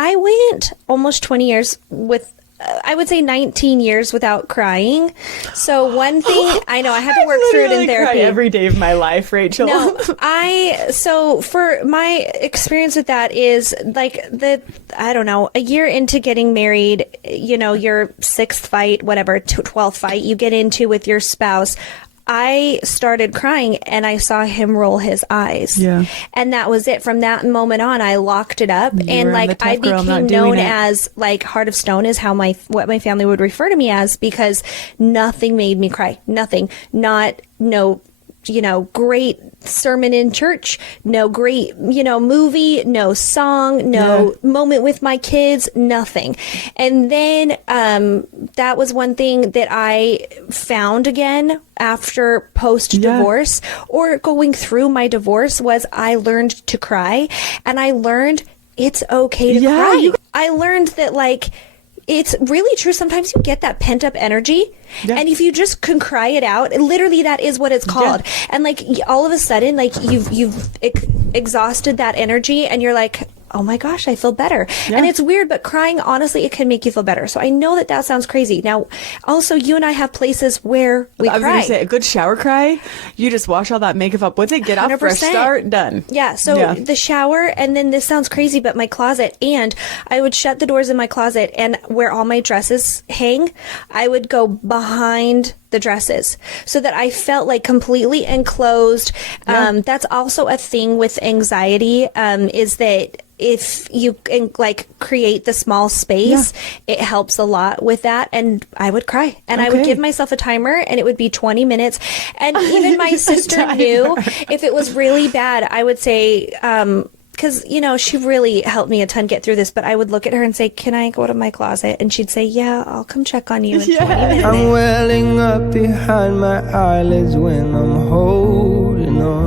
I went almost 20 years with, I would say 19 years without crying. So one thing, I know I had to work through it in therapy. Cry every day of my life, Rachel. No, so for my experience with that is like I don't know, a year into getting married, you know, your 6th fight, whatever, 12th fight you get into with your spouse, I started crying and I saw him roll his eyes. Yeah. And that was it. From that moment on, I locked it up. And like I became known as like Heart of Stone is how what my family would refer to me as, because nothing made me cry. Nothing. No, you know, great sermon in church, no great, you know, movie, no song, no moment with my kids, nothing. And then that was one thing that I found again after post-divorce or going through my divorce was I learned to cry, and I learned it's okay to cry. I learned that like it's really true. Sometimes you get that pent up energy. Yeah. And if you just can cry it out, literally that is what it's called. Yeah. And like all of a sudden, like you've exhausted that energy and you're like, oh my gosh, I feel better. Yeah. And it's weird, but crying, honestly, it can make you feel better. So I know that sounds crazy. Now, also, you and I have places where we cry. I was going to say, a good shower cry, you just wash all that makeup up with it, get 100%. Up, fresh start, done. Yeah, so the shower, and then this sounds crazy, but my closet, and I would shut the doors in my closet, and where all my dresses hang, I would go behind the dresses so that I felt like completely enclosed. That's also a thing with anxiety, is that if you like create the small space, it helps a lot with that. And I would cry, and I would give myself a timer, and it would be 20 minutes. And even my sister knew if it was really bad, I would say, because, you know, she really helped me a ton get through this, but I would look at her and say, can I go to my closet? And she'd say, yeah, I'll come check on you in 20 minutes. I'm welling up behind my eyelids when I'm holding on.